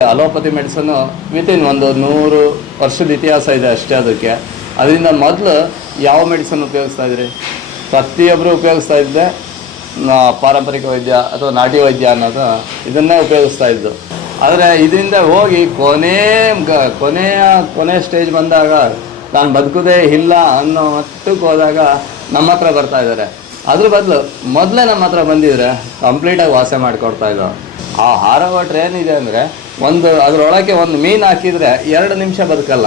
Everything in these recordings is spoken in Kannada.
ಅಲೋಪತಿ ಮೆಡಿಸನ್ನು ವಿತಿನ್ ಒಂದು 100 ವರ್ಷದ ಇತಿಹಾಸ ಇದೆ ಅಷ್ಟೇ. ಅದರಿಂದ ಮೊದಲು ಯಾವ ಮೆಡಿಸನ್ ಉಪಯೋಗಿಸ್ತಾ ಇದ್ರಿ? ಪ್ರತಿಯೊಬ್ಬರು ಉಪಯೋಗಿಸ್ತಾ ಇದ್ದೆ ಪಾರಂಪರಿಕ ವೈದ್ಯ ಅಥವಾ ನಾಟಿ ವೈದ್ಯ ಅನ್ನೋದು ಇದನ್ನೇ ಉಪಯೋಗಿಸ್ತಾ ಇದ್ದು. ಆದರೆ ಇದರಿಂದ ಹೋಗಿ ಕೊನೆ ಸ್ಟೇಜ್ ಬಂದಾಗ ನಾನು ಬದುಕೋದೇ ಇಲ್ಲ ಅನ್ನೋ ಮಟ್ಟಕ್ಕೆ ಹೋದಾಗ ನಮ್ಮ ಹತ್ರ ಬರ್ತಾ ಇದ್ದಾರೆ. ಅದ್ರ ಬದಲು ಮೊದಲೇ ನಮ್ಮ ಹತ್ರ ಬಂದಿದ್ರೆ ಕಂಪ್ಲೀಟಾಗಿ ವಾಸೆ ಮಾಡಿಕೊಡ್ತಾ ಇದ್ದೋ. ಆ ಹಾರ ವಾಟ್ರ್ ಏನಿದೆ ಅಂದರೆ ಅದರೊಳಗೆ ಒಂದು ಮೀನು ಹಾಕಿದರೆ 2 ನಿಮಿಷ ಬದುಕಲ್ಲ,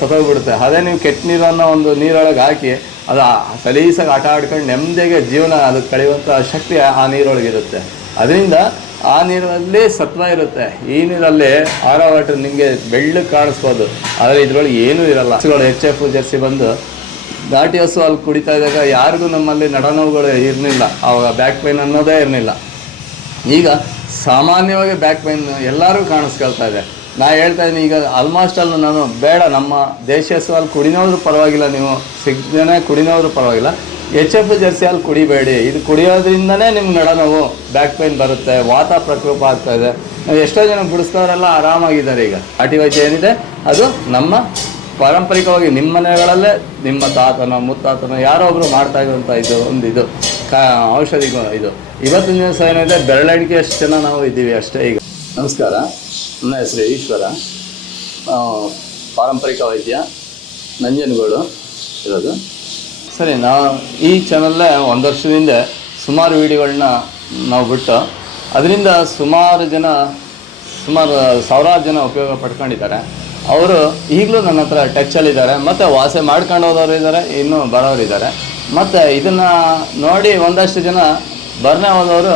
ಸತ್ತೋಗ್ಬಿಡುತ್ತೆ. ಅದೇ ನೀವು ಕೆಟ್ಟ ನೀರನ್ನು ಒಂದು ನೀರೊಳಗೆ ಹಾಕಿ ಅದು ಸಲೀಸಾಗಿ ಆಟ ಆಡ್ಕೊಂಡು ನೆಮ್ಮದಿಗೆ ಜೀವನ ಅದಕ್ಕೆ ಕಳೆಯುವಂಥ ಶಕ್ತಿ ಆ ನೀರೊಳಗಿರುತ್ತೆ. ಅದರಿಂದ ಆ ನೀರಲ್ಲಿ ಸತ್ವ ಇರುತ್ತೆ. ಈ ನೀರಲ್ಲಿ ಆರ ವಾಟರ್ ನಿಮಗೆ ಬೆಳ್ಳಗೆ ಕಾಣಿಸ್ಬೋದು, ಆದರೆ ಇದರೊಳಗೆ ಏನೂ ಇರಲ್ಲ. HF ಜರ್ಸಿ ಬಂದು ನಾಟಿ ಹಸು ಅಲ್ಲಿ ಕುಡಿತಾ ಇದ್ದಾಗ ಯಾರಿಗೂ ನಮ್ಮಲ್ಲಿ ನಡನೋವುಗಳು ಇರಲಿಲ್ಲ, ಆವಾಗ ಬ್ಯಾಕ್ ಪೈನ್ ಅನ್ನೋದೇ ಇರಲಿಲ್ಲ. ಈಗ ಸಾಮಾನ್ಯವಾಗಿ ಬ್ಯಾಕ್ ಪೈನ್ ಎಲ್ಲರೂ ಕಾಣಿಸ್ಕೊಳ್ತಾ ಇದೆ. ನಾ ಹೇಳ್ತಾ ಇದ್ದೀನಿ, ಈಗ ಆಲ್ಮೋಸ್ಟ್ ಅಲ್ಲಿ ನಾನು ಬೇಡ, ನಮ್ಮ ದೇಶೀಯ ಹಸು ಅಲ್ಲಿ ಕುಡಿನೋದ್ರು ಪರವಾಗಿಲ್ಲ, ನೀವು ಸಿಗದೇ ಕುಡಿನೋದ್ರು ಪರವಾಗಿಲ್ಲ, HF ಜರ್ಸಿ ಅಲ್ಲಿ ಕುಡಿಬೇಡಿ. ಇದು ಕುಡಿಯೋದ್ರಿಂದನೇ ನಿಮ್ಗೆ ನಡನೋವು ಬ್ಯಾಕ್ ಪೈನ್ ಬರುತ್ತೆ, ವಾತ ಪ್ರಕೋಪ ಆಗ್ತಾಯಿದೆ. ಎಷ್ಟೋ ಜನ ಬಿಡಿಸ್ದವರೆಲ್ಲ ಆರಾಮಾಗಿದ್ದಾರೆ. ಈಗ ನಾಟಿ ವೈದ್ಯ ಏನಿದೆ ಅದು ನಮ್ಮ ಪಾರಂಪರಿಕವಾಗಿ ನಿಮ್ಮ ಮನೆಗಳಲ್ಲೇ ನಿಮ್ಮ ತಾತನೋ ಮುತ್ತಾತನೋ ಯಾರೋ ಒಬ್ಬರು ಮಾಡ್ತಾ ಇರುವಂಥ ಇದು ಔಷಧಿಗಳು ಇದು. ಇವತ್ತಿನ ದಿವಸ ಏನಿದೆ ಬೆರಳೆಣಿಕೆ ಅಷ್ಟು ಜನ ನಾವು ಇದ್ದೀವಿ ಅಷ್ಟೇ. ಈಗ ನಮಸ್ಕಾರ, ನನ್ನ ಹೆಸರು ಈಶ್ವರ, ಪಾರಂಪರಿಕ ವೈದ್ಯ, ನಂಜನಗೂಡು ಇರೋದು. ಸರಿ, ನಾವು ಈ ಚಾನಲ್ಲೇ 1 ವರ್ಷದಿಂದ ಸುಮಾರು ವೀಡಿಯೋಗಳನ್ನ ನಾವು ಬಿಟ್ಟು ಅದರಿಂದ ಸುಮಾರು ಸಾವಿರಾರು ಜನ ಉಪಯೋಗ ಪಡ್ಕೊಂಡಿದ್ದಾರೆ. ಅವರು ಈಗಲೂ ನನ್ನ ಹತ್ರ ಟಚ್ಚಲ್ಲಿದ್ದಾರೆ, ಮತ್ತು ವಾಸೆ ಮಾಡ್ಕೊಂಡು ಹೋದವರು ಇದ್ದಾರೆ, ಇನ್ನೂ ಬರೋರಿದ್ದಾರೆ. ಮತ್ತು ಇದನ್ನು ನೋಡಿ ಒಂದಷ್ಟು ಜನ ಬರ್ನೇ ಹೋದವರು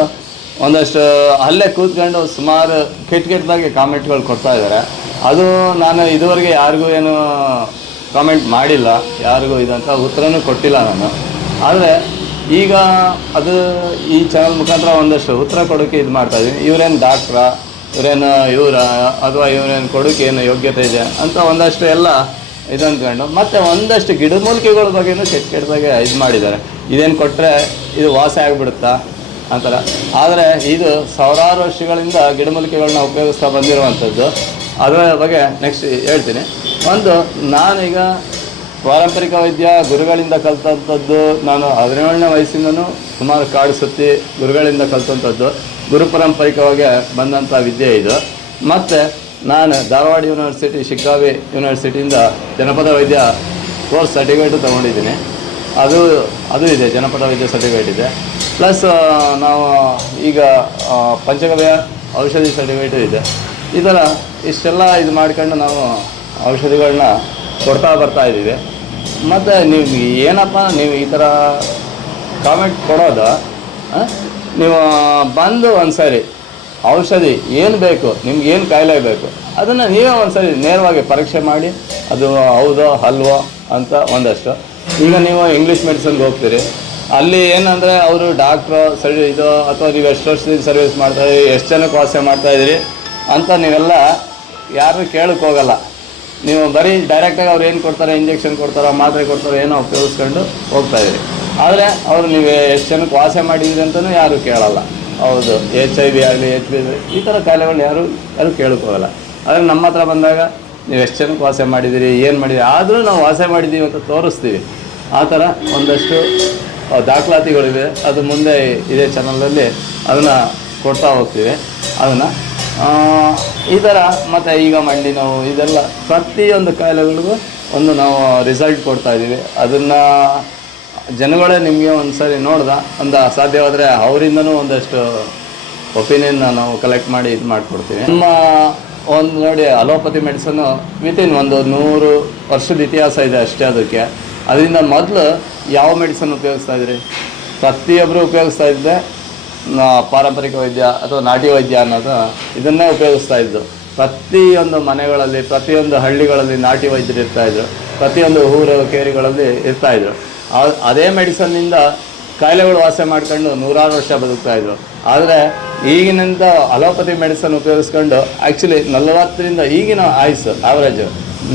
ಒಂದಷ್ಟು ಅಲ್ಲೇ ಕೂತ್ಕೊಂಡು ಸುಮಾರು ಕೆಟ್ಟದಾಗಿ ಕಾಮೆಂಟ್ಗಳು ಕೊಡ್ತಾ ಇದ್ದಾರೆ. ಅದು ನಾನು ಇದುವರೆಗೆ ಯಾರಿಗೂ ಏನು ಕಾಮೆಂಟ್ ಮಾಡಿಲ್ಲ, ಯಾರಿಗೂ ಇದಂಥ ಉತ್ತರನೂ ಕೊಟ್ಟಿಲ್ಲ ನಾನು. ಆದರೆ ಈಗ ಅದು ಈ ಚಾನಲ್ ಮುಖಾಂತರ ಒಂದಷ್ಟು ಉತ್ತರ ಕೊಡೋಕ್ಕೆ ಇದು ಮಾಡ್ತಾಯಿದ್ದೀನಿ. ಇವರೇನು ಡಾಕ್ಟ್ರಾ, ಅಥವಾ ಇವರೇನು ಕೊಡೋಕ್ಕೆ ಏನು ಯೋಗ್ಯತೆ ಇದೆ ಅಂತ ಒಂದಷ್ಟು ಎಲ್ಲ ಇದಂದ್ಕೊಂಡು, ಮತ್ತು ಒಂದಷ್ಟು ಗಿಡಮೂಲಿಕೆಗಳ ಬಗ್ಗೆನೂ ಕೆಟ್ಟದಾಗೆ ಇದು ಮಾಡಿದ್ದಾರೆ. ಇದೇನು ಕೊಟ್ಟರೆ ಇದು ವಾಸಿ ಆಗಿಬಿಡುತ್ತಾ ಅಂತಾರ. ಆದರೆ ಇದು ಸಾವಿರಾರು ವರ್ಷಗಳಿಂದ ಗಿಡಮೂಲಿಕೆಗಳನ್ನ ಉಪಯೋಗಿಸ್ತಾ ಬಂದಿರುವಂಥದ್ದು. ಅದರ ಬಗ್ಗೆ ನೆಕ್ಸ್ಟ್ ಹೇಳ್ತೀನಿ. ನಾನೀಗ ಪಾರಂಪರಿಕ ವೈದ್ಯ ಗುರುಗಳಿಂದ ಕಲಿತಂಥದ್ದು. ನಾನು 17ನೇ ವಯಸ್ಸಿಂದನೂ ಸುಮಾರು ಕಾಡು ಸುತ್ತಿ ಗುರುಗಳಿಂದ ಕಲಿತಂಥದ್ದು, ಗುರುಪಾರಂಪರಿಕವಾಗಿ ಬಂದಂಥ ವಿದ್ಯೆ ಇದು. ಮತ್ತು ನಾನು ಧಾರವಾಡ ಯೂನಿವರ್ಸಿಟಿ, ಶಿಗ್ಗಾವಿ ಯೂನಿವರ್ಸಿಟಿಯಿಂದ ಜನಪದ ವೈದ್ಯ ಕೋರ್ಸ್ ಸರ್ಟಿಫಿಕೇಟು ತೊಗೊಂಡಿದ್ದೀನಿ. ಅದು ಇದೆ, ಜನಪದ ವೈದ್ಯ ಸರ್ಟಿಫಿಕೇಟ್ ಇದೆ. ಪ್ಲಸ್ ನಾವು ಈಗ ಪಂಚಗವ್ಯ ಔಷಧಿ ಸರ್ಟಿಫಿಕೇಟು ಇದೆ. ಈ ಥರ ಇಷ್ಟೆಲ್ಲ ಇದು ಮಾಡ್ಕೊಂಡು ನಾವು ಔಷಧಿಗಳನ್ನ ಕೊಡ್ತಾ ಬರ್ತಾಯಿದ್ದೀವಿ. ಮತ್ತು ನೀವು ಈ ಥರ ಕಾಮೆಂಟ್ ಕೊಡೋದು, ನೀವು ಬಂದು ಒಂದು ಸರಿ ಔಷಧಿ ಏನು ಬೇಕು, ನಿಮ್ಗೆ ಏನು ಕಾಯಿಲೆ ಬೇಕು ಅದನ್ನು ನೀವೇ ಒಂದು ಸರಿ ನೇರವಾಗಿ ಪರೀಕ್ಷೆ ಮಾಡಿ ಅದು ಹೌದೋ ಅಲ್ವೋ ಅಂತ ಒಂದಷ್ಟು. ಈಗ ನೀವು ಇಂಗ್ಲೀಷ್ ಮೆಡಿಸಿನ್ಗೆ ಹೋಗ್ತೀರಿ, ಅಲ್ಲಿ ಏನಂದರೆ ಅವರು ಡಾಕ್ಟ್ರು ಅಥವಾ ನೀವು ಎಷ್ಟು ವರ್ಷದಿಂದ ಸರ್ವಿಸ್ ಮಾಡ್ತಾಯಿದ್ದೀರಿ, ಎಷ್ಟು ಜನಕ್ಕೆ ವಾಸ ಮಾಡ್ತಾಯಿದ್ದೀರಿ ಅಂತ ನೀವೆಲ್ಲ ಯಾರು ಕೇಳಕ್ಕೆ ಹೋಗಲ್ಲ. ನೀವು ಬರೀ ಡೈರೆಕ್ಟಾಗಿ ಅವ್ರು ಏನು ಕೊಡ್ತಾರೆ, ಇಂಜೆಕ್ಷನ್ ಕೊಡ್ತಾರೋ, ಮಾತ್ರೆ ಕೊಡ್ತಾರೋ, ಏನೋ ಉಪಯೋಗಿಸ್ಕೊಂಡು ಹೋಗ್ತಾಯಿದ್ದೀರಿ. ಆದರೆ ಅವರು ನೀವು ಎಷ್ಟು ಜನಕ್ಕೆ ವಾಸ ಮಾಡಿದ್ದೀರಿ ಅಂತಲೂ ಯಾರೂ ಕೇಳಲ್ಲ. ಹೌದು, HIV ಆಗಲಿ, HB ಈ ಥರ ಕಾಯಿಲೆಗಳು ಯಾರು ಕೇಳಕ್ಕೆ ಹೋಗಲ್ಲ. ಆದರೆ ನಮ್ಮ ಹತ್ರ ಬಂದಾಗ ನೀವು ಎಷ್ಟು ಜನಕ್ಕೆ ವಾಸ ಮಾಡಿದ್ದೀರಿ, ಏನು ಮಾಡಿದ್ದೀರಿ, ಆದರೂ ನಾವು ವಾಸ ಮಾಡಿದ್ದೀವಿ ಅಂತ ತೋರಿಸ್ತೀವಿ. ಆ ಥರ ಒಂದಷ್ಟು ದಾಖಲಾತಿಗಳಿವೆ. ಅದು ಮುಂದೆ ಇದೇ ಚಾನಲಲ್ಲಿ ಅದನ್ನು ಕೊಡ್ತಾ ಹೋಗ್ತೀವಿ. ಅದನ್ನು ಈ ಥರ ಮತ್ತು ಈಗ ಮಂಡಿ ನೋವು ಇದೆಲ್ಲ ಪ್ರತಿಯೊಂದು ಕಾಯಿಲೆಗಳಿಗೂ ನಾವು ರಿಸಲ್ಟ್ ಕೊಡ್ತಾಯಿದ್ದೀವಿ. ಅದನ್ನು ಜನಗಳೇ ನಿಮಗೆ ಒಂದು ಸರಿ ಸಾಧ್ಯವಾದರೆ ಅವರಿಂದನೂ ಒಂದಷ್ಟು ಒಪಿನಿಯನ್ನ ನಾವು ಕಲೆಕ್ಟ್ ಮಾಡಿ ಇದು ಮಾಡಿಕೊಡ್ತೀವಿ. ನೋಡಿ, ಅಲೋಪತಿ ಮೆಡಿಸನ್ನು ವಿತಿನ್ ಒಂದು 100 ವರ್ಷದ ಇತಿಹಾಸ ಇದೆ ಅಷ್ಟೇ. ಅದರಿಂದ ಮೊದಲು ಯಾವ ಮೆಡಿಸನ್ ಉಪಯೋಗಿಸ್ತಾ ಇದ್ರಿ? ಪ್ರತಿಯೊಬ್ಬರು ಉಪಯೋಗಿಸ್ತಾ ಇದ್ದೆ ಪಾರಂಪರಿಕ ವೈದ್ಯ ಅಥವಾ ನಾಟಿ ವೈದ್ಯ ಅನ್ನೋದು ಇದನ್ನೇ ಉಪಯೋಗಿಸ್ತಾ ಇದ್ದು. ಪ್ರತಿಯೊಂದು ಮನೆಗಳಲ್ಲಿ, ಪ್ರತಿಯೊಂದು ಹಳ್ಳಿಗಳಲ್ಲಿ ನಾಟಿ ವೈದ್ಯರು ಇರ್ತಾಯಿದ್ರು, ಪ್ರತಿಯೊಂದು ಊರು ಕೇರಿಗಳಲ್ಲಿ ಇರ್ತಾಯಿದ್ರು. ಅದೇ ಮೆಡಿಸನ್ನಿಂದ ಕಾಯಿಲೆಗಳು ವಾಸ ಮಾಡ್ಕೊಂಡು 100 ವರ್ಷ ಬದುಕ್ತಾಯಿದ್ರು. ಆದರೆ ಈಗಿನಿಂದ ಅಲೋಪತಿ ಮೆಡಿಸನ್ ಉಪಯೋಗಿಸ್ಕೊಂಡು ಆ್ಯಕ್ಚುಲಿ 40ರಿಂದ ಈಗಿನ ಆಯುಸ್ಸು ಆವ್ರೇಜು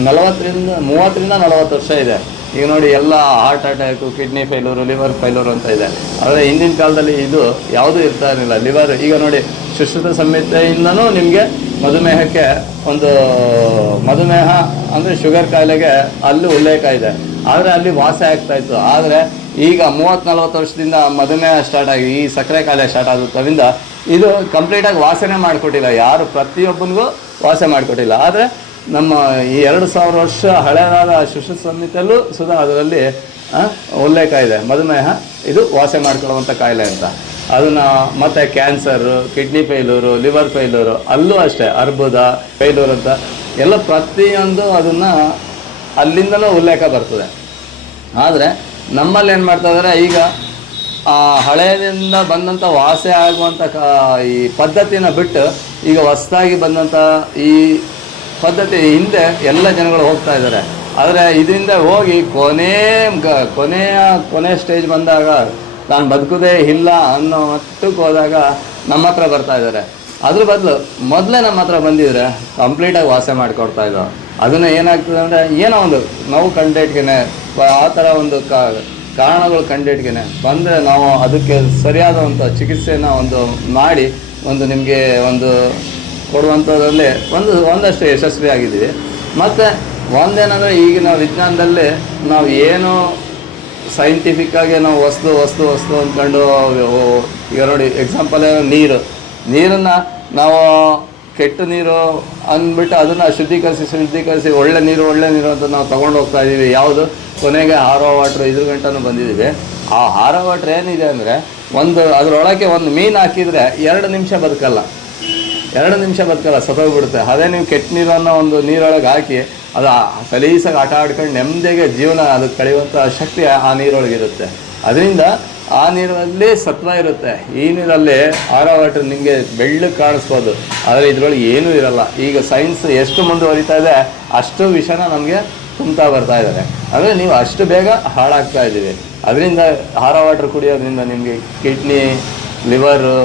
30ರಿಂದ 40 ವರ್ಷ ಇದೆ. ಈಗ ನೋಡಿ ಎಲ್ಲ heart attack, kidney failure, liver failure ಅಂತ ಇದೆ. ಆದರೆ ಹಿಂದಿನ ಕಾಲದಲ್ಲಿ ಇದು ಯಾವುದೂ ಇರ್ತಾ ಇರಲಿಲ್ಲ. ಲಿವರ್ ಈಗ ನೋಡಿ ಸುಶ್ರುತ ಸಂಹಿತೆಯಿಂದನೂ ನಿಮಗೆ ಮಧುಮೇಹಕ್ಕೆ ಒಂದು ಮಧುಮೇಹ ಅಂದರೆ ಶುಗರ್ ಕಾಯಿಲೆಗೆ ಅಲ್ಲಿ ಉಲ್ಲೇಖ ಇದೆ. ಆದರೆ ಅಲ್ಲಿ ವಾಸಿ ಆಗ್ತಾಯಿತ್ತು. ಆದರೆ ಈಗ 30-40 ವರ್ಷದಿಂದ ಮಧುಮೇಹ ಸ್ಟಾರ್ಟ್ ಆಗಿ ಈ ಸಕ್ಕರೆ ಕಾಯಿಲೆ ಸ್ಟಾರ್ಟ್ ಆಗುತ್ತರಿಂದ ಇದು ಕಂಪ್ಲೀಟಾಗಿ ವಾಸನೆ ಮಾಡಿಕೊಟ್ಟಿಲ್ಲ, ಯಾರು ಪ್ರತಿಯೊಬ್ಬನಿಗೂ ವಾಸನೆ ಮಾಡಿಕೊಟ್ಟಿಲ್ಲ. ಆದರೆ ನಮ್ಮ ಈ 2000 ವರ್ಷ ಹಳೆಯದಾದ ಸುಶ್ರುತ ಸಂಹಿತೆಯಲ್ಲೂ ಸುಧಾ ಅದರಲ್ಲಿ ಉಲ್ಲೇಖ ಇದೆ, ಮಧುಮೇಹ ಇದು ವಾಸನೆ ಮಾಡ್ಕೊಳ್ಳುವಂಥ ಕಾಯಿಲೆ ಅಂತ. ಅದನ್ನು ಮತ್ತು cancer, kidney failure, liver failure, ಅಲ್ಲೂ ಅಷ್ಟೇ ಅರ್ಬುದ ಫೇಲ್ಯೂರ್ ಅಂತ ಎಲ್ಲ ಪ್ರತಿಯೊಂದು ಅದನ್ನು ಅಲ್ಲಿಂದಲೂ ಉಲ್ಲೇಖ ಬರ್ತದೆ. ಆದರೆ ನಮ್ಮಲ್ಲಿ ಏನು ಮಾಡ್ತಾಯಿದ್ದಾರೆ, ಈಗ ಹಳೆಯದಿಂದ ಬಂದಂಥ ವಾಸೆ ಆಗುವಂಥ ಈ ಪದ್ಧತಿನ ಬಿಟ್ಟು ಈಗ ಹೊಸದಾಗಿ ಬಂದಂಥ ಈ ಪದ್ಧತಿ ಹಿಂದೆ ಎಲ್ಲ ಜನಗಳು ಹೋಗ್ತಾ ಇದ್ದಾರೆ. ಆದರೆ ಇದರಿಂದ ಹೋಗಿ ಕೊನೆಯ ಸ್ಟೇಜ್ ಬಂದಾಗ ನಾನು ಬದುಕೋದೇ ಇಲ್ಲ ಅನ್ನೋ ಮಟ್ಟಕ್ಕೆ ಹೋದಾಗ ನಮ್ಮ ಹತ್ರ ಬರ್ತಾ ಇದ್ದಾರೆ. ಅದ್ರ ಬದಲು ಮೊದಲೇ ನಮ್ಮ ಹತ್ರ ಬಂದಿದ್ರೆ ಕಂಪ್ಲೀಟಾಗಿ ವಾಸೆ ಮಾಡಿಕೊಡ್ತಾ ಇದ್ದೋ. ಅದನ್ನು ಏನಾಗ್ತದೆ ಅಂದರೆ ಏನೋ ಒಂದು ನೋವು ಕಂಡಿಟ್ಗೆನೆ ಆ ಥರ ಒಂದು ಕಾರಣಗಳು ಕಂಡಿಟ್ಗೆನೆ ಬಂದರೆ ನಾವು ಅದಕ್ಕೆ ಸರಿಯಾದ ಒಂದು ಚಿಕಿತ್ಸೆನ ಒಂದು ಮಾಡಿ ಒಂದು ನಿಮಗೆ ಒಂದು ಕೊಡುವಂಥದ್ರಲ್ಲಿ ಒಂದಷ್ಟು ಯಶಸ್ವಿಯಾಗಿದ್ದೀವಿ. ಮತ್ತು ಒಂದೇನಂದರೆ ಈಗಿನ ವಿಜ್ಞಾನದಲ್ಲಿ ನಾವು ಏನು ಸೈಂಟಿಫಿಕ್ಕಾಗಿ ನಾವು ವಸ್ತು ಅಂದ್ಕೊಂಡು ಈಗ ನೋಡಿ ಎಕ್ಸಾಂಪಲ್ ನೀರನ್ನು ನಾವು ಕೆಟ್ಟ ನೀರು ಅಂದ್ಬಿಟ್ಟು ಅದನ್ನು ಶುದ್ಧೀಕರಿಸಿ ಒಳ್ಳೆ ನೀರು ಅಂತ ನಾವು ತೊಗೊಂಡು ಹೋಗ್ತಾ ಇದ್ದೀವಿ. ಯಾವುದು ಕೊನೆಗೆ ಆರೋ ವಾಟ್ರ್ ಇದ್ರ ಗಂಟನೂ ಬಂದಿದ್ದೀವಿ. ಆ ಆರೋ ವಾಟ್ರ್ ಏನಿದೆ ಅಂದರೆ ಅದರೊಳಗೆ ಒಂದು ಮೀನು ಹಾಕಿದರೆ 2 ನಿಮಿಷ ಬದುಕಲ್ಲ, ಸತ್ತೋಗ್ಬಿಡುತ್ತೆ. ಅದೇ ನೀವು ಕೆಟ್ಟ ನೀರನ್ನು ಒಂದು ನೀರೊಳಗೆ ಹಾಕಿ ಅದು ಸಲೀಸಾಗಿ ಆಟ ಆಡ್ಕೊಂಡು ನೆಮ್ಮದಿಗೆ ಜೀವನ ಅದಕ್ಕೆ ಕಳೆಯುವಂಥ ಶಕ್ತಿ ಆ ನೀರೊಳಗಿರುತ್ತೆ. ಅದರಿಂದ ಆ ನೀರಲ್ಲಿ ಸತ್ವ ಇರುತ್ತೆ. ಈ ನೀರಲ್ಲಿ ಆರೋ ವಾಟರ್ ನಿಮಗೆ ಬೆಳ್ಳಗೆ ಕಾಣಿಸ್ಬೋದು, ಆದರೆ ಇದರೊಳಗೆ ಏನೂ ಇರಲ್ಲ. ಈಗ ಸೈನ್ಸ್ ಎಷ್ಟು ಮುಂದುವರಿತಾ ಇದೆ ಅಷ್ಟು ವಿಷಯನ ನಮಗೆ ತುಂಬ್ತಾ ಬರ್ತಾ ಇದ್ದಾರೆ. ಅಂದರೆ ನೀವು ಅಷ್ಟು ಬೇಗ ಹಾಳಾಗ್ತಾ ಇದ್ದೀವಿ. ಅದರಿಂದ ಆರೋ ವಾಟರ್ ಕುಡಿಯೋದ್ರಿಂದ ನಿಮಗೆ ಕಿಡ್ನಿ, ಲಿವರು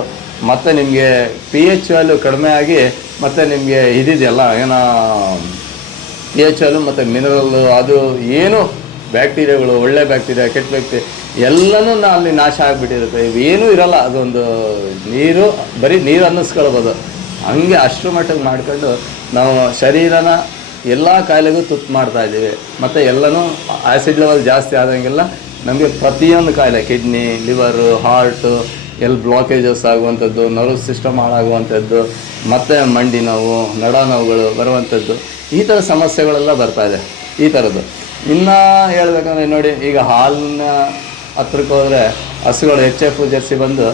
ಮತ್ತು ನಿಮಗೆ pH ವ್ಯಾಲ್ಯೂ ಕಡಿಮೆ ಆಗಿ ಮತ್ತು ನಿಮಗೆ ಇದಿದೆಯಲ್ಲ ಏನೋ pH ವ್ಯಾಲ್ಯೂ ಮತ್ತು ಮಿನರಲ್ಲು ಅದು ಏನು ಬ್ಯಾಕ್ಟೀರಿಯಾಗಳು, ಒಳ್ಳೆ ಬ್ಯಾಕ್ಟೀರಿಯಾ, ಕೆಟ್ಟ ಬ್ಯಾಕ್ಟೀರಿಯಾ ಎಲ್ಲನೂ ಅಲ್ಲಿ ನಾಶ ಆಗಿಬಿಟ್ಟಿರುತ್ತೆ. ಇವೇನೂ ಇರಲ್ಲ. ಅದೊಂದು ಬರೀ ನೀರು ಅನ್ನಿಸ್ಕೊಳ್ಬೋದು. ಹಂಗೆ ಅಷ್ಟರ ಮಟ್ಟಿಗೆ ಮಾಡ್ಕೊಂಡು ನಾವು ಶರೀರನ ಎಲ್ಲ ಕಾಯಿಲೆಗೂ ತುತ್ತು ಮಾಡ್ತಾಯಿದ್ದೀವಿ. ಮತ್ತು ಎಲ್ಲನೂ ಆ್ಯಸಿಡ್ ಲೆವೆಲ್ ಜಾಸ್ತಿ ಆದಂಗೆಲ್ಲ ನಮಗೆ ಪ್ರತಿಯೊಂದು ಕಾಯಿಲೆ ಕಿಡ್ನಿ, ಲಿವರು, ಹಾರ್ಟು ಬ್ಲಾಕೇಜಸ್ ಆಗುವಂಥದ್ದು, ನರ್ವ್ ಸಿಸ್ಟಮ್ ಹಾಳಾಗುವಂಥದ್ದು, ಮತ್ತು ಮಂಡಿ ನೋವು, ನಡ ನೋವುಗಳು ಬರುವಂಥದ್ದು, ಈ ಥರ ಸಮಸ್ಯೆಗಳೆಲ್ಲ ಬರ್ತಾಯಿದೆ. ಈ ಥರದ್ದು ಇನ್ನು ಹೇಳ್ಬೇಕಂದ್ರೆ ನೋಡಿ, ಈಗ ಹಾಲಿನ ಹತ್ರಕ್ಕೆ ಹೋದರೆ ಹಸುಗಳು HF ಜರ್ಸಿ ಬಂದು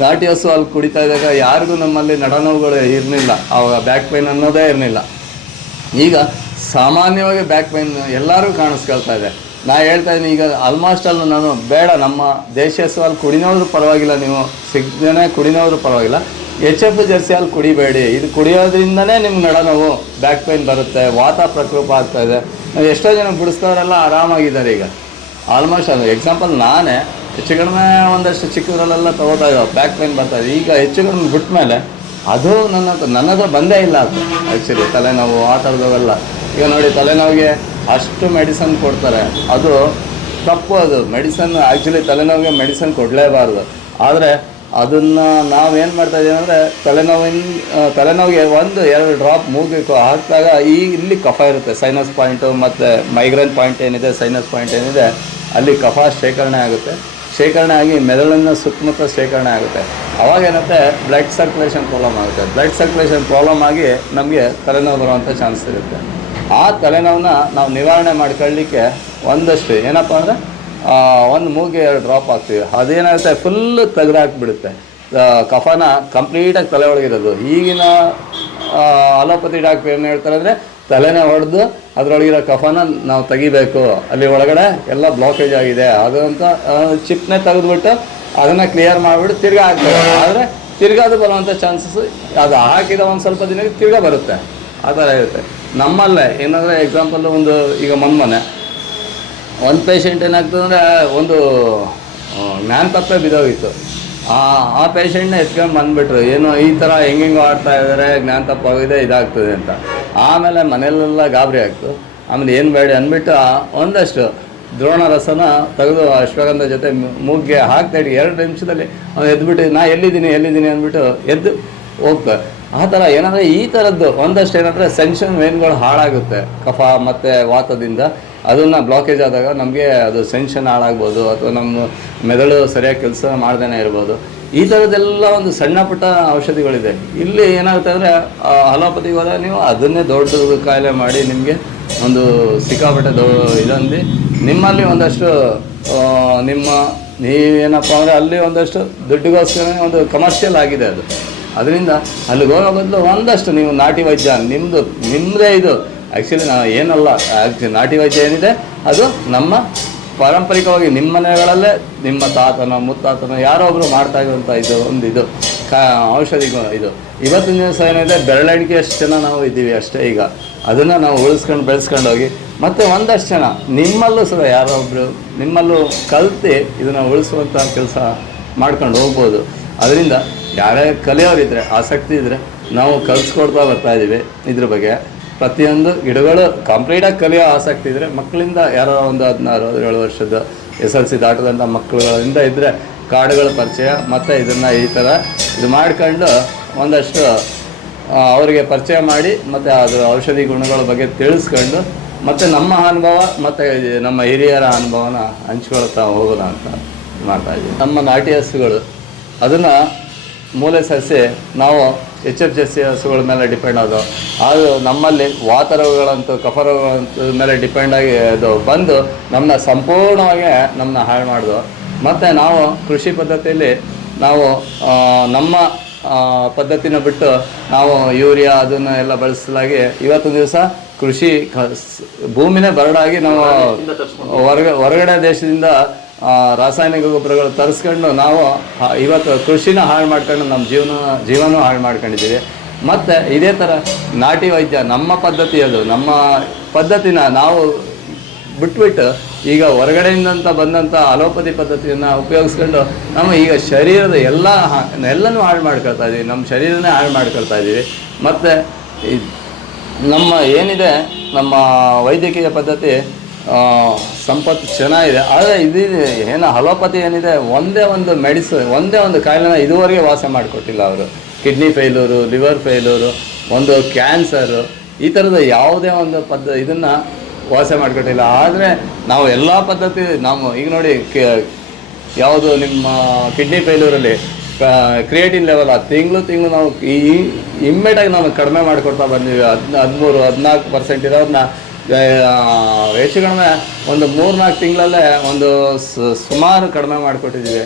ಘಾಟಿ ಹಸು ಅಲ್ಲಿ ಕುಡಿತಾ ಇದ್ದಾಗ ಯಾರಿಗೂ ನಮ್ಮಲ್ಲಿ ನಡ ನೋವುಗಳು ಇರಲಿಲ್ಲ, ಆವಾಗ ಬ್ಯಾಕ್ ಪೈನ್ ಅನ್ನೋದೇ ಇರಲಿಲ್ಲ. ಈಗ ಸಾಮಾನ್ಯವಾಗಿ ಬ್ಯಾಕ್ ಪೈನ್ ಎಲ್ಲರೂ ಕಾಣಿಸ್ಕೊಳ್ತಾ ಇದೆ. ನಾ ಹೇಳ್ತಾ ಇದ್ದೀನಿ, ಈಗ ಆಲ್ಮೋಸ್ಟ್ ಅಲ್ಲೂ ನಾನು ಬೇಡ, ನಮ್ಮ ದೇಶೀಯ ಹಸು ಅಲ್ಲಿ ಕುಡಿನೋದ್ರು ಪರವಾಗಿಲ್ಲ, ನೀವು ಸಿಗದೇ ಕುಡಿನೋದ್ರು ಪರವಾಗಿಲ್ಲ, HF ಜರ್ಸಿ ಅಲ್ಲಿ ಕುಡಿಬೇಡಿ. ಇದು ಕುಡಿಯೋದ್ರಿಂದನೇ ನಿಮ್ಗೆ ನಡ ನೋವು, ಬ್ಯಾಕ್ ಪೈನ್ ಬರುತ್ತೆ, ವಾತ ಪ್ರಕೋಪ ಆಗ್ತಾಯಿದೆ. ಎಷ್ಟೋ ಜನ ಬಿಡಿಸ್ತವರೆಲ್ಲ ಆರಾಮಾಗಿದ್ದಾರೆ. ಈಗ ಆಲ್ಮೋಸ್ಟ್ ಅದು ಎಕ್ಸಾಂಪಲ್ ನಾನೇ ಹೆಚ್ಚು ಕಡಿಮೆ ಒಂದಷ್ಟು ಚಿಕ್ಕದ್ರಲ್ಲೆಲ್ಲ ತೊಗೋತಾ ಇದ್ದಾವೆ, ಬ್ಯಾಕ್ ಪೈನ್ ಬರ್ತಾಯಿದೆ. ಈಗ ಹೆಚ್ಚು ಕಡಿಮೆ ಬಿಟ್ಟ ಮೇಲೆ ಅದು ನನ್ನ ಹತ್ರ ಬಂದೇ ಇಲ್ಲ. ಅದು ಆ್ಯಕ್ಚುಲಿ ತಲೆನೋವು ಆ ಥರದವೆಲ್ಲ ಈಗ ನೋಡಿ, ತಲೆನೋವಿಗೆ ಅಷ್ಟು ಮೆಡಿಸನ್ ಕೊಡ್ತಾರೆ, ಅದು ತಪ್ಪು. ಅದು ಮೆಡಿಸನ್ ಆ್ಯಕ್ಚುಲಿ ತಲೆನೋವಿಗೆ ಮೆಡಿಸನ್ ಕೊಡಲೇಬಾರ್ದು. ಆದರೆ ಅದನ್ನು ನಾವೇನು ಮಾಡ್ತಾಯಿದ್ದೀವಿ ಅಂದರೆ ತಲೆನೋವಿಗೆ 1-2 ಡ್ರಾಪ್ ಮೂಗಿಗೆ ಹಾಕಿದಾಗ ಇಲ್ಲಿ ಕಫ ಇರುತ್ತೆ, ಸೈನಸ್ ಪಾಯಿಂಟು ಮತ್ತು ಮೈಗ್ರೇನ್ ಪಾಯಿಂಟ್ ಏನಿದೆ, ಸೈನಸ್ ಪಾಯಿಂಟ್ ಏನಿದೆ, ಅಲ್ಲಿ ಕಫ ಶೇಖರಣೆ ಆಗಿ ಮೆದುಳನ್ನು ಸುತ್ತಮುತ್ತ ಶೇಖರಣೆ ಆಗುತ್ತೆ. ಅವಾಗೇನಂತೆ ಬ್ಲಡ್ ಸರ್ಕ್ಯುಲೇಷನ್ ಪ್ರಾಬ್ಲಮ್ ಆಗಿ ನಮಗೆ ತಲೆನೋವು ಬರುವಂಥ ಚಾನ್ಸ್ ಇರುತ್ತೆ. ಆ ತಲೆನೋವನ್ನ ನಾವು ನಿವಾರಣೆ ಮಾಡ್ಕೊಳ್ಳಿಕ್ಕೆ ಒಂದಷ್ಟು ಏನಪ್ಪ ಅಂದರೆ ಒಂದು ಮೂಗಿಗೆ 2 ಡ್ರಾಪ್ ಹಾಕ್ತೀವಿ. ಅದೇನಾಗುತ್ತೆ, ಫುಲ್ಲು ತೆಗೆದಾಕ್ಬಿಡುತ್ತೆ ಕಫನ ಕಂಪ್ಲೀಟಾಗಿ ತಲೆ ಒಳಗಿರೋದು. ಈಗಿನ ಅಲೋಪತಿ ಡಾಕ್ಟ್ರ್ ಏನು ಹೇಳ್ತಾರೆ ಅಂದರೆ, ತಲೆನೇ ಹೊಡೆದು ಅದರೊಳಗಿರೋ ಕಫನ ನಾವು ತೆಗಿಬೇಕು, ಅಲ್ಲಿ ಒಳಗಡೆ ಎಲ್ಲ ಬ್ಲಾಕೇಜ್ ಆಗಿದೆ ಅದು ಅಂತ ಚಿಪ್ನೇ ತೆಗೆದುಬಿಟ್ಟು ಅದನ್ನು ಕ್ಲಿಯರ್ ಮಾಡಿಬಿಟ್ಟು ತಿರ್ಗಾ ಹಾಕ್ತಾರೆ. ಆದರೆ ತಿರ್ಗಾದು ಬರುವಂಥ ಚಾನ್ಸಸ್ ಅದು ಹಾಕಿದ ಒಂದು ಸ್ವಲ್ಪ ದಿನಕ್ಕೆ ತಿರ್ಗಾ ಬರುತ್ತೆ. ಆ ಥರ ಇರುತ್ತೆ. ನಮ್ಮಲ್ಲೇ ಏನಂದರೆ ಎಕ್ಸಾಂಪಲ್ಲು ಈಗ ಮೊನ್ನೆ ಒಂದು ಪೇಷಂಟ್ ಏನಾಗ್ತದೆ ಅಂದರೆ ಒಂದು ಜ್ಞಾನ ತಪ್ಪೇ ಬಿದ್ದೋಗಿತ್ತು. ಆ ಪೇಷಂಟ್ನ ಎತ್ಕೊಂಡು ಬಂದುಬಿಟ್ರು, ಏನೋ ಈ ಥರ ಹೆಂಗೆಂಗೋ ಆಡ್ತಾ ಇದ್ದಾರೆ, ಜ್ಞಾನ ತಪ್ಪಾಗಿದೆ, ಇದಾಗ್ತದೆ ಅಂತ. ಆಮೇಲೆ ಮನೆಯಲ್ಲೆಲ್ಲ ಗಾಬರಿ ಆಗ್ತು. ಆಮೇಲೆ ಏನು ಬೇಡ ಅಂದ್ಬಿಟ್ಟು ಒಂದಷ್ಟು ದ್ರೋಣ ರಸನ ತೆಗೆದು ಅಶ್ವಗಂಧ ಜೊತೆ ಮೂಗಿಗೆ ಹಾಕ್ತಾ ಇಟ್ಟು 2 ನಿಮಿಷದಲ್ಲಿ ಅವ್ನು ಎದ್ಬಿಟ್ಟು ನಾ ಎಲ್ಲಿದ್ದೀನಿ ಅಂದ್ಬಿಟ್ಟು ಎದ್ದು ಹೋಗ್ತಾರೆ. ಆ ಥರ ಏನಂದರೆ ಈ ಥರದ್ದು ಒಂದಷ್ಟು ಏನಂದರೆ ಸೆನ್ಷನ್ ವೇನ್ಗಳು ಹಾಳಾಗುತ್ತೆ ಕಫ ಮತ್ತು ವಾತದಿಂದ. ಅದನ್ನು ಬ್ಲಾಕೇಜ್ ಆದಾಗ ನಮಗೆ ಅದು ಸೆನ್ಷನ್ ಹಾಳಾಗ್ಬೋದು, ಅಥವಾ ನಮ್ಮ ಮೆದುಳು ಸರಿಯಾಗಿ ಕೆಲಸ ಮಾಡ್ದೇ ಇರ್ಬೋದು. ಈ ಥರದ್ದೆಲ್ಲ ಒಂದು ಸಣ್ಣ ಪುಟ್ಟ ಔಷಧಿಗಳಿದೆ. ಇಲ್ಲಿ ಏನಾಗುತ್ತೆ ಅಂದರೆ ಅಲೋಪತಿಗೆ ಹೋದಾಗ ನೀವು ಅದನ್ನೇ ದೊಡ್ಡ ಕಾಯಿಲೆ ಮಾಡಿ ನಿಮಗೆ ಒಂದು ಸಿಕ್ಕಾಪಟ್ಟೆ ಇದೊಂದು ನಿಮ್ಮಲ್ಲಿ ಒಂದಷ್ಟು ನೀವೇನಪ್ಪ ಅಂದರೆ ಅಲ್ಲಿ ಒಂದಷ್ಟು ದುಡ್ಡಿಗೋಸ್ಕರ ಒಂದು ಕಮರ್ಷಿಯಲ್ ಆಗಿದೆ ಅದು. ಅದರಿಂದ ಅಲ್ಲಿಗೆ ಹೋಗೋ ಬದಲು ಒಂದಷ್ಟು ನೀವು ನಾಟಿ ವೈದ್ಯ ನಿಮ್ಮದೇ ಇದು ಆ್ಯಕ್ಚುಲಿ ಏನಲ್ಲ, ನಾಟಿ ವೈದ್ಯ ಏನಿದೆ ಅದು ನಮ್ಮ ಪಾರಂಪರಿಕವಾಗಿ ನಿಮ್ಮ ಮನೆಗಳಲ್ಲೇ ನಿಮ್ಮ ತಾತನ ಮುತ್ತಾತನ ಯಾರೋ ಒಬ್ಬರು ಮಾಡ್ತಾ ಇರುವಂಥ ಇದು ಔಷಧಿ ಇದು. ಇವತ್ತಿನ ದಿವಸ ಏನಿದೆ ಬೆರಳೆಣಿಕೆಯಷ್ಟು ಜನ ನಾವು ಇದ್ದೀವಿ ಅಷ್ಟೇ. ಈಗ ಅದನ್ನು ನಾವು ಬೆಳೆಸ್ಕೊಂಡು ಹೋಗಿ ಮತ್ತು ಒಂದಷ್ಟು ಜನ ನಿಮ್ಮಲ್ಲೂ ಸಹ ಯಾರೋ ಒಬ್ಬರು ನಿಮ್ಮಲ್ಲೂ ಕಲಿತು ಇದನ್ನು ಉಳಿಸುವಂಥ ಕೆಲಸ ಮಾಡ್ಕೊಂಡು ಹೋಗ್ಬೋದು. ಅದರಿಂದ ಯಾರೇ ಕಲಿಯೋರಿದ್ದರೆ ಆಸಕ್ತಿ ಇದ್ದರೆ ನಾವು ಕಲಿಸ್ಕೊಡ್ತಾ ಬರ್ತಾಯಿದ್ದೀವಿ. ಇದ್ರ ಬಗ್ಗೆ ಪ್ರತಿಯೊಂದು ಗಿಡಗಳು ಕಂಪ್ಲೀಟಾಗಿ ಕಲಿಯೋ ಆಸಕ್ತಿ ಇದ್ದರೆ ಮಕ್ಕಳಿಂದ ಯಾರೋ ಒಂದು 16-17 ವರ್ಷದ SLC ದಾಟದಂಥ ಮಕ್ಕಳುಗಳಿಂದ ಇದ್ದರೆ ಕಾಡುಗಳ ಪರಿಚಯ ಮತ್ತು ಇದನ್ನು ಈ ಥರ ಇದು ಮಾಡ್ಕೊಂಡು ಒಂದಷ್ಟು ಅವರಿಗೆ ಪರಿಚಯ ಮಾಡಿ ಮತ್ತು ಅದರ ಔಷಧಿ ಗುಣಗಳ ಬಗ್ಗೆ ತಿಳಿಸ್ಕೊಂಡು ಮತ್ತು ನಮ್ಮ ಅನುಭವ ಮತ್ತು ನಮ್ಮ ಹಿರಿಯರ ಅನುಭವನ ಹಂಚ್ಕೊಳ್ತಾ ಹೋಗೋಣ ಅಂತ ಮಾಡ್ತಾಯಿದ್ದೀವಿ. ನಮ್ಮ ನಾಟಿ ಹಸುಗಳು ಅದನ್ನು ಮೂಲೆ ಸಸ್ಯ ನಾವು HFJC ಹಸುಗಳ ಮೇಲೆ ಡಿಪೆಂಡ್ ಅದು ನಮ್ಮಲ್ಲಿ ವಾತ ರೋಗಗಳಂತೂ ಕಫ ರೋಗಗಳಂತ ಮೇಲೆ ಡಿಪೆಂಡಾಗಿ ಅದು ಬಂದು ನಮ್ಮನ್ನ ಸಂಪೂರ್ಣವಾಗಿ ನಮ್ಮನ್ನ ಹಾಳು ಮಾಡಿದ್ವು. ಮತ್ತು ನಾವು ಕೃಷಿ ಪದ್ಧತಿಯಲ್ಲಿ ನಾವು ನಮ್ಮ ಪದ್ಧತಿನ ಬಿಟ್ಟು ನಾವು ಯೂರಿಯಾ ಅದನ್ನು ಎಲ್ಲ ಬಳಸಲಾಗಿ ಇವತ್ತಿನ ದಿವಸ ಕೃಷಿ ಭೂಮಿನೇ ಬರಡಾಗಿ ನಾವು ಹೊರಗಡೆ ದೇಶದಿಂದ ರಾಸಾಯನಿಕ ಗೊಬ್ಬರಗಳು ತರಿಸ್ಕೊಂಡು ನಾವು ಇವತ್ತು ಕೃಷಿನ ಹಾಳು ಮಾಡ್ಕೊಂಡು ನಮ್ಮ ಜೀವನ ಹಾಳು ಮಾಡ್ಕೊಂಡಿದ್ದೀವಿ. ಮತ್ತು ಇದೇ ಥರ ನಾಟಿ ವೈದ್ಯ ನಮ್ಮ ಪದ್ಧತಿ ಅದು ನಮ್ಮ ಪದ್ಧತಿನ ನಾವು ಬಿಟ್ಬಿಟ್ಟು ಈಗ ಹೊರಗಡೆಯಿಂದಂತ ಬಂದಂಥ ಅಲೋಪತಿ ಪದ್ಧತಿಯನ್ನು ಉಪಯೋಗಿಸ್ಕೊಂಡು ನಮ್ಮ ಈಗ ಶರೀರದ ಎಲ್ಲನೂ ಹಾಳು ಮಾಡ್ಕೊಳ್ತಾ ಇದ್ದೀವಿ. ನಮ್ಮ ಶರೀರನೇ ಹಾಳು ಮಾಡ್ಕೊಳ್ತಾ ಇದ್ದೀವಿ. ಮತ್ತು ನಮ್ಮ ಏನಿದೆ ನಮ್ಮ ವೈದ್ಯಕೀಯ ಪದ್ಧತಿ ಸಂಪತ್ತು ಚೆನ್ನಾಗಿದೆ. ಆದರೆ ಏನು ಅಲೋಪತಿ ಏನಿದೆ ಒಂದೇ ಒಂದು ಕಾಯಿಲೆನ ಇದುವರೆಗೆ ವಾಸ ಮಾಡಿಕೊಟ್ಟಿಲ್ಲ ಅವರು. ಕಿಡ್ನಿ ಫೇಲ್ಯೂರು, ಲಿವರ್ ಫೇಲ್ಯೂರು, ಒಂದು ಕ್ಯಾನ್ಸರು, ಈ ಥರದ ಯಾವುದೇ ಒಂದು ಇದನ್ನು ವಾಸ ಮಾಡಿಕೊಟ್ಟಿಲ್ಲ. ಆದರೆ ನಾವು ಎಲ್ಲ ಪದ್ಧತಿ ನಾವು ಈಗ ನೋಡಿ ಯಾವುದು ನಿಮ್ಮ ಕಿಡ್ನಿ ಫೇಲ್ಯೂರಲ್ಲಿ ಕ್ರಿಯೇಟಿನ್ ಲೆವೆಲ್ ತಿಂಗಳು ನಾವು ಇಮ್ಮಿಡಿಯಾಗಿ ನಾವು ಕಡಿಮೆ ಮಾಡಿಕೊಡ್ತಾ ಬಂದೀವಿ. 13-14% ಇರೋದನ್ನ ಹೆಚ್ಚು ಕಡಿಮೆ ಒಂದು 3-4 ತಿಂಗಳಲ್ಲೇ ಒಂದು ಸುಮಾರು ಕಡಿಮೆ ಮಾಡಿಕೊಟ್ಟಿದ್ದೀವಿ.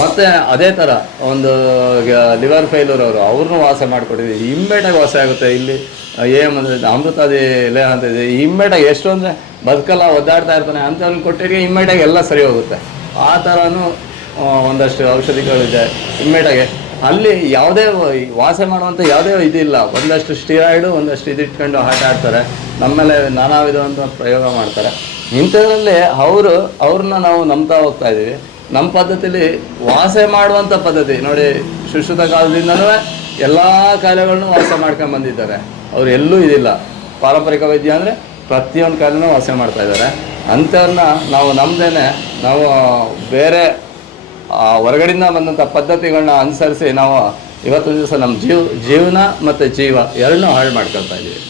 ಮತ್ತು ಅದೇ ಥರ ಒಂದು ಲಿವರ್ ಫೇಲ್ಯೂರ್ ಅವ್ರನ್ನೂ ವಾಸ ಮಾಡಿಕೊಟ್ಟಿದ್ದೀವಿ. ಇಮ್ಮಿಡಿಯಾಗಿ ವಾಸ ಆಗುತ್ತೆ. ಇಲ್ಲಿ ಅಮೃತಾದಿ ಲೇಹ ಅಂತ ಇದೆ. ಇಮ್ಮಿಡಿಯಾಗಿ ಎಷ್ಟು ಅಂದರೆ ಬದುಕಲ್ಲ ಒದ್ದಾಡ್ತಾ ಇರ್ತಾನೆ ಅಂಥವ್ರನ್ನ ಕೊಟ್ಟಿಗೆ ಇಮ್ಮಿಡಿಯಾಗಿ ಎಲ್ಲ ಸರಿ ಹೋಗುತ್ತೆ. ಆ ಥರನೂ ಒಂದಷ್ಟು ಔಷಧಿಗಳಿದೆ ಇಮ್ಮಿಡಿಯಾಗಿ. ಅಲ್ಲಿ ಯಾವುದೇ ವಾಸ ಮಾಡುವಂಥ ಯಾವುದೇ ಇದಿಲ್ಲ. ಒಂದಷ್ಟು ಸ್ಟಿರಾಯ್ಡು ಒಂದಷ್ಟು ಇದಿಟ್ಕೊಂಡು ಆಟ ಆಡ್ತಾರೆ, ನಮ್ಮೇಲೆ ನಾನಾ ವಿಧವಂಥ ಪ್ರಯೋಗ ಮಾಡ್ತಾರೆ. ಇಂಥದ್ರಲ್ಲಿ ಅವ್ರನ್ನ ನಾವು ನಂಬ್ತಾ ಹೋಗ್ತಾ ಇದ್ದೀವಿ. ನಮ್ಮ ಪದ್ಧತಿಯಲ್ಲಿ ವಾಸ ಮಾಡುವಂಥ ಪದ್ಧತಿ ನೋಡಿ, ಸುಶ್ರುತ ಕಾಲದಿಂದನೂ ಎಲ್ಲ ಕಾಯಿಲೆಗಳನ್ನೂ ವಾಸ ಮಾಡ್ಕೊಂಡು ಬಂದಿದ್ದಾರೆ. ಅವ್ರು ಎಲ್ಲೂ ಇದಿಲ್ಲ. ಪಾರಂಪರಿಕ ವೈದ್ಯ ಅಂದರೆ ಪ್ರತಿಯೊಂದು ಕಾಯಿಲೆನೂ ವಾಸ ಮಾಡ್ತಾಯಿದ್ದಾರೆ. ಅಂಥವ್ರನ್ನ ನಾವು ನಮ್ಮದೇನೆ ನಾವು ಬೇರೆ ಹೊರಗಡೆಯಿಂದ ಬಂದಂಥ ಪದ್ಧತಿಗಳನ್ನ ಅನುಸರಿಸಿ ನಾವು ಇವತ್ತು ದಿವಸ ನಮ್ಮ ಜೀವನ ಮತ್ತು ಜೀವ ಎರಡನ್ನೂ ಹಾಳು ಮಾಡ್ಕೊಳ್ತಾ ಇದ್ದೀವಿ.